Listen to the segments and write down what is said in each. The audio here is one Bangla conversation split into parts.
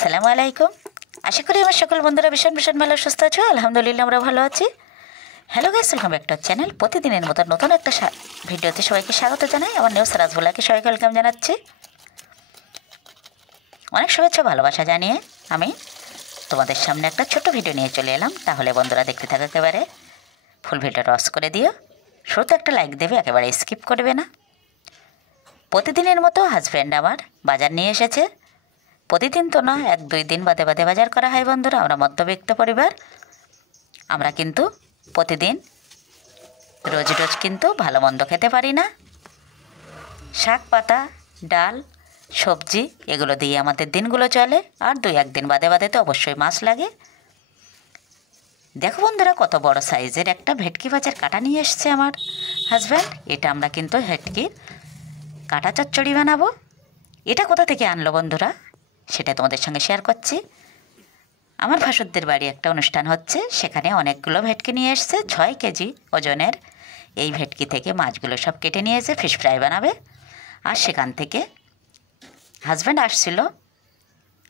আসসালামু আলাইকুম। আশা করি আমার সকল বন্ধুরা ভীষণ ভীষণ ভালো সুস্থ আছো। আলহামদুলিল্লাহ আমরা ভালো আছি। Hello guys, welcome back to channel. প্রতিদিনের মতো নতুন একটা ভিডিওতে সবাইকে স্বাগত জানাই। আমার নিউ রাজবুলাকে সবাইকে ওয়েলকাম জানাচ্ছি। অনেক শুভেচ্ছা ভালোবাসা জানিয়ে আমি তোমাদের সামনে একটা ছোট্ট ভিডিও নিয়ে চলে এলাম। তাহলে বন্ধুরা দেখতে থাকো, একেবারে ফুল ভিডিওটা ওয়াচ করে দিও। শুরুতে একটা লাইক দেবে, একেবারে স্কিপ করবে না। প্রতিদিনের মতো হাজব্যান্ড আমার বাজার নিয়ে এসেছে। প্রতিদিন তো না, 1-2 দিন বাদে বাদে বাজার করা হয় বন্ধুরা। আমরা মধ্যবিত্ত পরিবার, আমরা কিন্তু প্রতিদিন রোজ রোজ কিন্তু ভালো মন্দ খেতে পারি না। শাক পাতা, ডাল, সবজি এগুলো দিয়ে আমাদের দিনগুলো চলে। আর 2-1 দিন বাদে বাদে তো অবশ্যই মাছ লাগে। দেখো বন্ধুরা, কত বড় সাইজের একটা ভেটকি মাছের কাটা নিয়ে এসছে আমার হাজব্যান্ড। এটা আমরা কিন্তু ভেটকির কাটা চচ্চড়ি বানাবো। এটা কোথা থেকে আনলো বন্ধুরা, সেটা তোমাদের সঙ্গে শেয়ার করছি। আমার ভাসুরদের বাড়ি একটা অনুষ্ঠান হচ্ছে, সেখানে অনেকগুলো ভেটকি নিয়ে এসছে। 6 কেজি ওজনের এই ভেটকি থেকে মাছগুলো সব কেটে নিয়েছে, ফিশ ফ্রাই বানাবে। আর সেখান থেকে হাজব্যান্ড আসছিল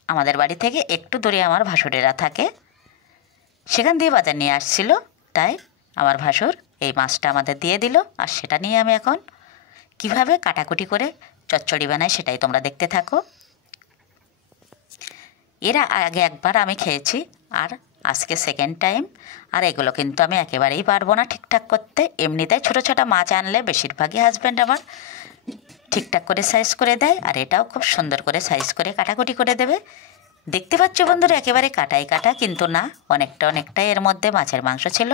আমাদের বাড়ি থেকে একটু দূরে, আমার ভাসুরেরা থাকে, সেখান দিয়ে বাজার নিয়ে আসছিল। তাই আমার ভাসুর এই মাছটা আমাদের দিয়ে দিল। আর সেটা নিয়ে আমি এখন কিভাবে কাটাকুটি করে চচ্চড়ি বানাই সেটাই তোমরা দেখতে থাকো। এর আগে একবার আমি খেয়েছি, আর আজকে সেকেন্ড টাইম। আর এগুলো কিন্তু আমি একেবারেই পারবো না ঠিকঠাক করতে। এমনিতেই ছোটো ছোটো মাছ আনলে বেশিরভাগই হাজব্যান্ড আমার ঠিকঠাক করে সাইজ করে দেয়, আর এটাও খুব সুন্দর করে সাইজ করে কাটাকুটি করে দেবে। দেখতে পাচ্ছ বন্ধুরা, একেবারে কাটাই কাটা, কিন্তু না, অনেকটাই এর মধ্যে মাছের মাংস ছিল।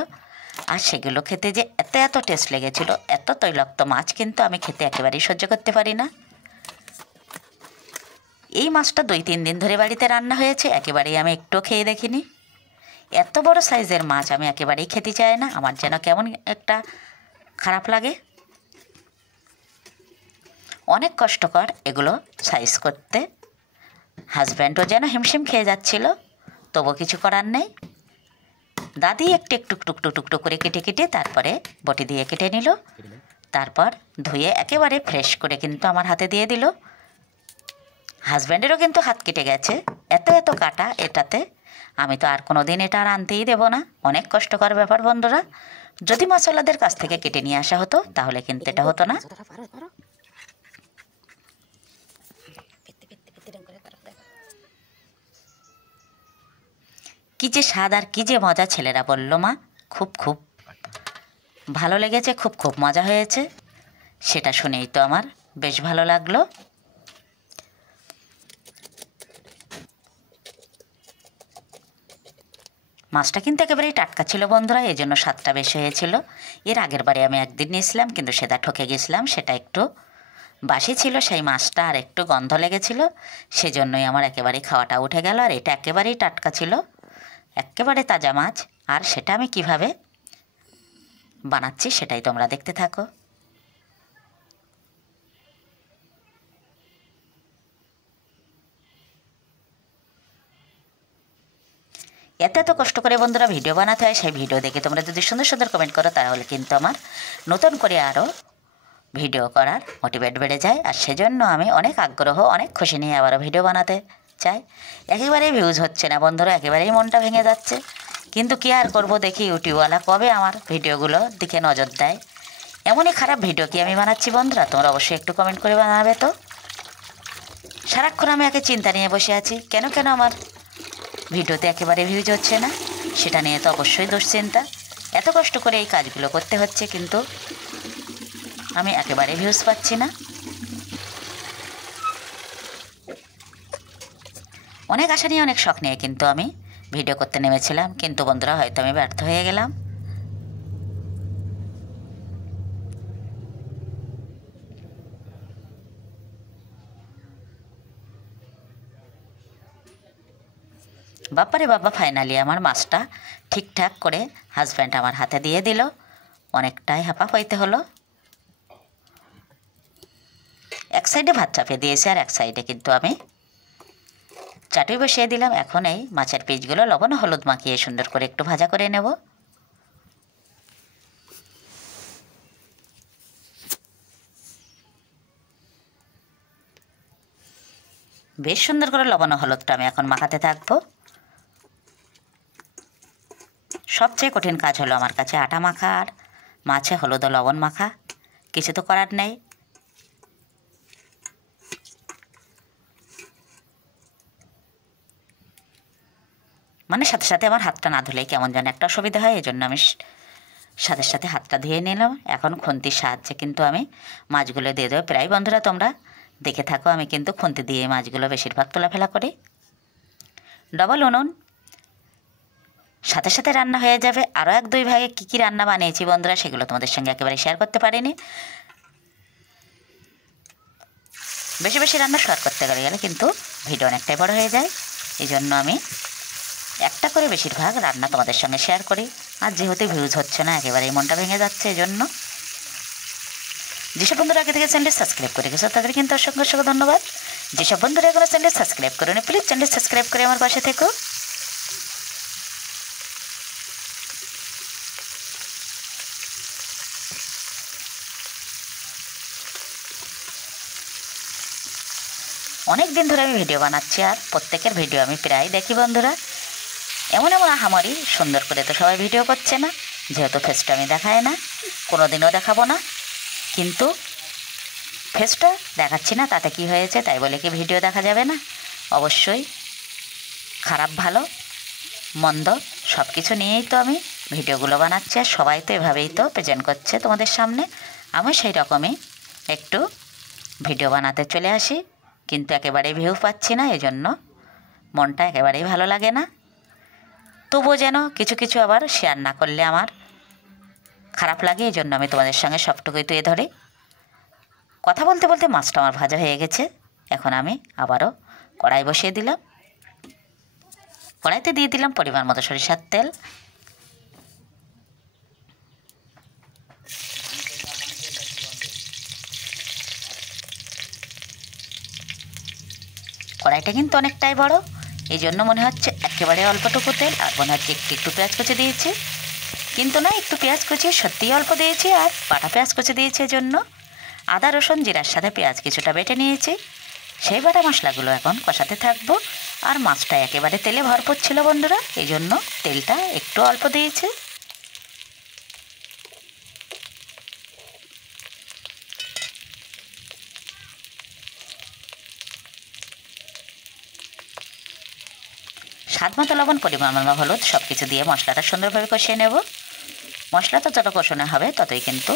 আর সেগুলো খেতে যে এত এত টেস্ট লেগেছিল, এত তৈলাক্ত মাছ কিন্তু আমি খেতে একেবারেই সহ্য করতে পারি না। এই মাছটা 2-3 দিন ধরে বাড়িতে রান্না হয়েছে, একেবারেই আমি একটু খেয়ে দেখিনি। এত বড় সাইজের মাছ আমি একেবারেই খেতে চাই না, আমার যেন কেমন একটা খারাপ লাগে। অনেক কষ্টকর এগুলো সাইজ করতে। হাজব্যান্ডও যেন হিমশিম খেয়ে যাচ্ছিল, তবু কিছু করার নেই। দাদি একটু একটু টুকটু টুকটু করে কেটে কেটে তারপরে বটি দিয়ে কেটে নিল। তারপর ধুয়ে একেবারে ফ্রেশ করে কিন্তু আমার হাতে দিয়ে দিল। হাজব্যান্ডেরও কিন্তু হাত কেটে গেছে, এত এত কাটা এটাতে। আমি তো আর কোনো দিন এটা আর আনতেই দেব না। অনেক কষ্টকর ব্যাপার বন্ধুরা। যদি মশলাদের কাছ থেকে কেটে নিয়ে আসা হতো তাহলে কিন্তু এটা হতো না। কী যে স্বাদ আর কী যে মজা, ছেলেরা বলল মা খুব খুব ভালো লেগেছে, খুব খুব মজা হয়েছে। সেটা শুনেই তো আমার বেশ ভালো লাগলো। মাছটা কিন্তু একেবারেই টাটকা ছিল বন্ধুরা, এই জন্য স্বাদটা বেশি হয়েছিল। এর আগের বারে আমি একদিন নিয়েছিলাম, কিন্তু সেটা ঠকে গেছিলাম। সেটা একটু বাসি ছিল সেই মাছটা, আর একটু গন্ধ লেগেছিল, সেজন্যই আমার একেবারেই খাওয়াটা উঠে গেল। আর এটা একেবারেই টাটকা ছিল, একেবারে তাজা মাছ। আর সেটা আমি কিভাবে বানাচ্ছি সেটাই তোমরা দেখতে থাকো। এত এত কষ্ট করে বন্ধুরা ভিডিও বানাতে হয়, সেই ভিডিও দেখে তোমরা যদি সুন্দর সুন্দর কমেন্ট করো, তাহলে কিন্তু আমার নতুন করে আরও ভিডিও করার মোটিভেট বেড়ে যায়। আর সেজন্য আমি অনেক আগ্রহ, অনেক খুশি নিয়ে আবারও ভিডিও বানাতে চাই। একেবারেই ভিউজ হচ্ছে না বন্ধুরা, একেবারেই মনটা ভেঙে যাচ্ছে। কিন্তু কী আর করবো, দেখি ইউটিউবওয়ালা কবে আমার ভিডিওগুলো দিকে নজর দেয়। এমনই খারাপ ভিডিও কি আমি বানাচ্ছি বন্ধুরা? তোমরা অবশ্যই একটু কমেন্ট করে বানাবে তো। সারাক্ষণ আমি একে চিন্তা নিয়ে বসে আছি, কেন কেন আমার ভিডিওতে একেবারে ভিউজ হচ্ছে না। সেটা নিয়ে তো অবশ্যই দুশ্চিন্তা। এত কষ্ট করে এই কাজগুলো করতে হচ্ছে, কিন্তু আমি একেবারে ভিউজ পাচ্ছি না। অনেক আশা নিয়ে, অনেক শখ নিয়ে কিন্তু আমি ভিডিও করতে নেমেছিলাম, কিন্তু বন্ধুরা হয়তো আমি ব্যর্থ হয়ে গেলাম। বাপ্পারে বাবা, ফাইনালি আমার মাছটা ঠিকঠাক করে হাজব্যান্ড আমার হাতে দিয়ে দিল। অনেকটাই হাঁপা হইতে হলো। এক সাইডে ভাত চাপিয়ে দিয়েছি, আর এক সাইডে কিন্তু আমি চাটুই বসিয়ে দিলাম। এখন এই মাছের পিসগুলো লবণ হলুদ মাখিয়ে সুন্দর করে একটু ভাজা করে নেব। বেশ সুন্দর করে লবণ ও হলুদটা আমি এখন মাখাতে থাকবো। সবচেয়ে কঠিন কাজ হলো আমার কাছে আটা মাখা আর মাছে হলুদ ও লবণ মাখা। কিছু তো করার নেই। মানে সাথে সাথে আমার হাতটা না ধুলেই কেমন যেন একটা অসুবিধা হয়, এই জন্য আমি সাথে সাথে হাতটা ধুয়ে নিলাম। এখন খুন্তির সাহায্যে কিন্তু আমি মাছগুলো দিয়ে দেবো। প্রায় বন্ধুরা তোমরা দেখে থাকো, আমি কিন্তু খুন্তি দিয়ে মাছগুলো বেশিরভাগ তোলাফেলা করি। ডবল উনুন, সাথে সাথে রান্না হয়ে যাবে। আরও 1-2 ভাগে কী কী রান্না বানিয়েছি বন্ধুরা, সেগুলো তোমাদের সঙ্গে একেবারে শেয়ার করতে পারিনি। বেশি বেশি রান্না শেয়ার করতে গেলে কিন্তু ভিডিও অনেকটাই বড় হয়ে যায়। এই জন্য আমি একটা করে বেশিরভাগ রান্না তোমাদের সঙ্গে শেয়ার করি। আর যেহেতু ভিউজ হচ্ছে না, একেবারেই মনটা ভেঙে যাচ্ছে। এই জন্য যেসব বন্ধুরা আগে থেকে চ্যানেলটি সাবস্ক্রাইব করে গেছো তাদের কিন্তু অসংখ্য অসংখ্য ধন্যবাদ। যেসব বন্ধুরা এখনো চ্যানেলটি সাবস্ক্রাইব করেনি, প্লিজ চ্যানেলটি সাবস্ক্রাইব করে আমার পাশে থেকো। অনেক দিন ধরে আমি ভিডিও বানাচ্ছি আর প্রত্যেকের ভিডিও আমি প্রায় দেখি বন্ধুরা। এমন এমন আহামরি সুন্দর করে তো সবাই ভিডিও করছে না, যেহেতু ফেসটা আমি দেখাই না, কোনো দিনও দেখাবো না। কিন্তু ফেসটা দেখাচ্ছি না, তাতে কি হয়েছে? তাই বলে কি ভিডিও দেখা যাবে না? অবশ্যই খারাপ ভালো মন্দ সব কিছু নিয়েই তো আমি ভিডিওগুলো বানাচ্ছি। আর সবাই তো এভাবেই তো প্রেজেন্ট করছে তোমাদের সামনে। আমি সেই রকমই একটু ভিডিও বানাতে চলে আসি, কিন্তু একেবারেই ভিউ পাচ্ছি না, এই জন্য মনটা একেবারেই ভালো লাগে না। তবুও যেন কিছু কিছু আবার শেয়ার না করলে আমার খারাপ লাগে, এই জন্য আমি তোমাদের সঙ্গে সবটুকুই তুলে ধরি। কথা বলতে বলতে মাছটা আমার ভাজা হয়ে গেছে। এখন আমি আবারও কড়াই বসিয়ে দিলাম। কড়াইতে দিয়ে দিলাম পরিমাণ মতো সরিষার তেল। কড়াইটা কিন্তু অনেকটাই বড়, এই জন্য মনে হচ্ছে একেবারে অল্পটুকু তেল, আর মনে হচ্ছে একটু একটু পেঁয়াজ কুচি দিয়েছি। কিন্তু না, একটু পেঁয়াজ কুচি সত্যিই অল্প দিয়েছি, আর বাটা পেঁয়াজ কুচি দিয়েছি। এজন্য আদা রসুন জিরার সাথে পেঁয়াজ কিছুটা বেটে নিয়েছি। সেই বাটা মশলাগুলো এখন কষাতে থাকবো। আর মাছটা একেবারে তেলে ভরপুর ছিল বন্ধুরা, এই জন্য তেলটা একটু অল্প দিয়েছি। স্বাদ মতো লবণ, পরিমাণ মতো হলুদ সব কিছু দিয়ে মশলাটা সুন্দরভাবে কষিয়ে নেব। মশলাটা যত কষানো হবে ততই কিন্তু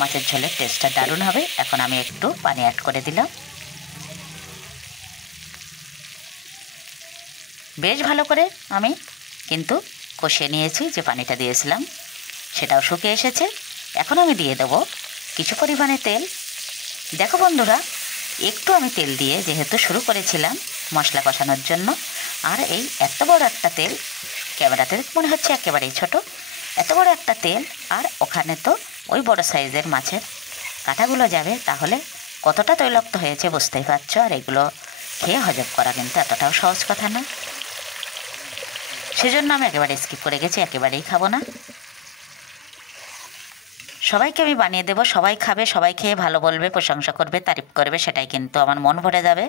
মাছের ঝোলের টেস্টটা দারুণ হবে। এখন আমি একটু পানি অ্যাড করে দিলাম। বেশ ভালো করে আমি কিন্তু কষিয়ে নিয়েছি। যে পানিটা দিয়েছিলাম সেটাও শুকিয়ে এসেছে। এখন আমি দিয়ে দেবো কিছু পরিমাণে তেল। দেখো বন্ধুরা, একটু আমি তেল দিয়ে যেহেতু শুরু করেছিলাম মশলা কষানোর জন্য, আর এই এত বড় একটা তেল, ক্যামেরাতে মনে হচ্ছে একেবারেই ছোট, এত বড় একটা তেল, আর ওখানে তো ওই বড় সাইজের মাছের কাঁটাগুলো যাবে, তাহলে কতটা তৈলাক্ত হয়েছে বুঝতেই পারছো। আর এগুলো খেয়ে হজম করা কিন্তু এতটাও সহজ কথা না, সেজন্য আমি একেবারে স্কিপ করে গেছি, একেবারেই খাবো না। সবাইকে আমি বানিয়ে দেবো, সবাই খাবে, সবাই খেয়ে ভালো বলবে, প্রশংসা করবে, তারিফ করবে, সেটাই কিন্তু আমার মন ভরে যাবে।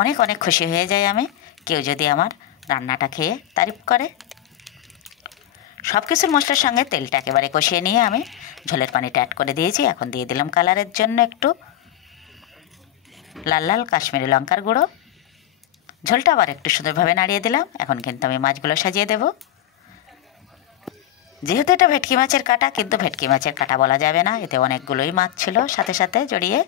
অনেক অনেক খুশি হয়ে যায় আমি, কেউ যদি আমার রান্নাটা খেয়ে তারিফ করে। সব কিছুর মশলার সঙ্গে তেলটা একেবারে কষিয়ে নিয়ে আমি ঝোলের পানিটা অ্যাড করে দিয়েছি। এখন দিয়ে দিলাম কালারের জন্য একটু লাল লাল কাশ্মীরি লঙ্কার গুঁড়ো। ঝোলটা আবার একটু সুন্দরভাবে নাড়িয়ে দিলাম। এখন কিন্তু আমি মাছগুলো সাজিয়ে দেব। যেহেতু এটা ভেটকি মাছের কাঁটা, কিন্তু ভেটকি মাছের কাঁটা বলা যাবে না, এতে অনেকগুলোই মাছ ছিল সাথে সাথে জড়িয়ে।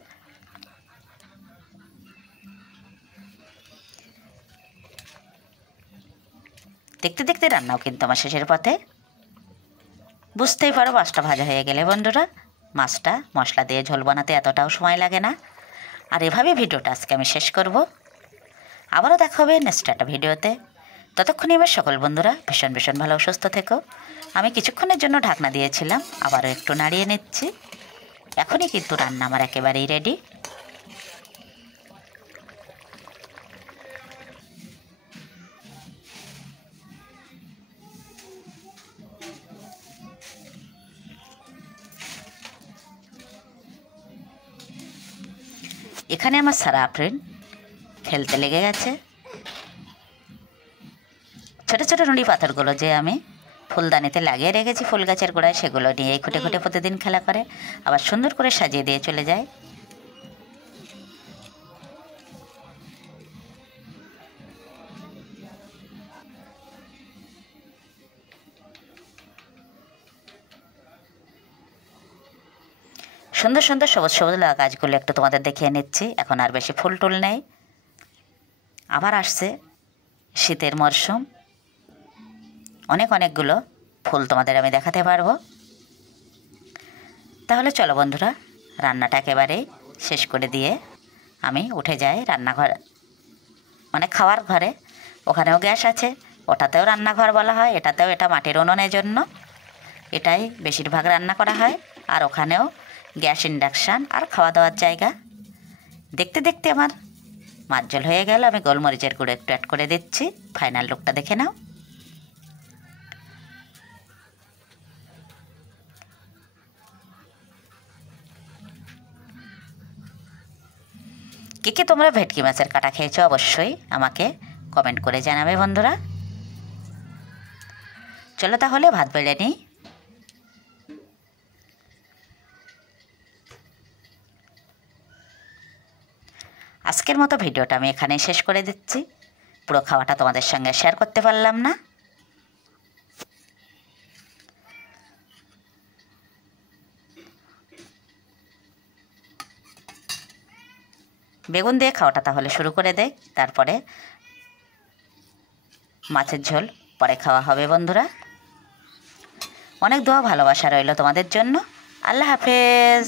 দেখতে দেখতে রান্নাও কিন্তু আমার শেষের পথে। বুঝতেই পারো মাছটা ভাজা হয়ে গেলে বন্ধুরা, মাছটা মশলা দিয়ে ঝোল বানাতে এতটাও সময় লাগে না। আর এভাবে ভিডিওটা আজকে আমি শেষ করব। আবারও দেখা হবে নেক্সট একটা ভিডিওতে। ততক্ষণে আমার সকল বন্ধুরা ভীষণ ভীষণ ভালো সুস্থ থেকো। আমি কিছুক্ষণের জন্য ঢাকনা দিয়েছিলাম, আবারও একটু নাড়িয়ে নিচ্ছি। এখনই কিন্তু রান্না আমার একেবারেই রেডি। এখানে আমার সারা আফরিন খেলতে লেগে গেছে। ছোটো ছোটো নুড়ি পাথরগুলো যে আমি ফুলদানিতে লাগিয়ে রেখেছি ফুল গাছের গোড়ায়, সেগুলো নিয়ে খুঁটে খুঁটে প্রতিদিন খেলা করে, আবার সুন্দর করে সাজিয়ে দিয়ে চলে যায়। সুন্দর সুন্দর সবুজ সবুজ গাছগুলো একটু তোমাদের দেখিয়ে নিচ্ছি। এখন আর বেশি ফুল টুল নেই, আবার আসছে শীতের মরশুম, অনেকগুলো ফুল তোমাদের আমি দেখাতে পারবো। তাহলে চলো বন্ধুরা, রান্নাটা একেবারেই শেষ করে দিয়ে আমি উঠে যাই রান্নাঘর, মানে খাওয়ার ঘরে। ওখানেও গ্যাস আছে, ওটাতেও রান্নাঘর বলা হয়, এটাতেও, এটা মাটির উনুনের জন্য, এটাই বেশিরভাগ রান্না করা হয়। আর ওখানেও গ্যাস, ইন্ডাকশান আর খাওয়া দাওয়ার জায়গা। দেখতে দেখতে আমার মাছ ঝোল হয়ে গেল। আমি গোলমরিচের গুঁড়ো একটু অ্যাড করে দিচ্ছি। ফাইনাল লুকটা দেখে নাও। কে তোমরা ভেটকি মাছের কাটা খেয়েছো অবশ্যই আমাকে কমেন্ট করে জানাবে বন্ধুরা। চলো তাহলে ভাত বেড়ে নিই। আজকের মতো ভিডিওটা আমি এখানেই শেষ করে দিচ্ছি। পুরো খাওয়াটা তোমাদের সঙ্গে শেয়ার করতে পারলাম না। বেগুন দিয়ে খাওয়াটা তাহলে শুরু করে দেয়, তারপরে মাছের ঝোল পরে খাওয়া হবে বন্ধুরা। অনেক দোয়া ভালোবাসা রইল তোমাদের জন্য। আল্লাহ হাফেজ।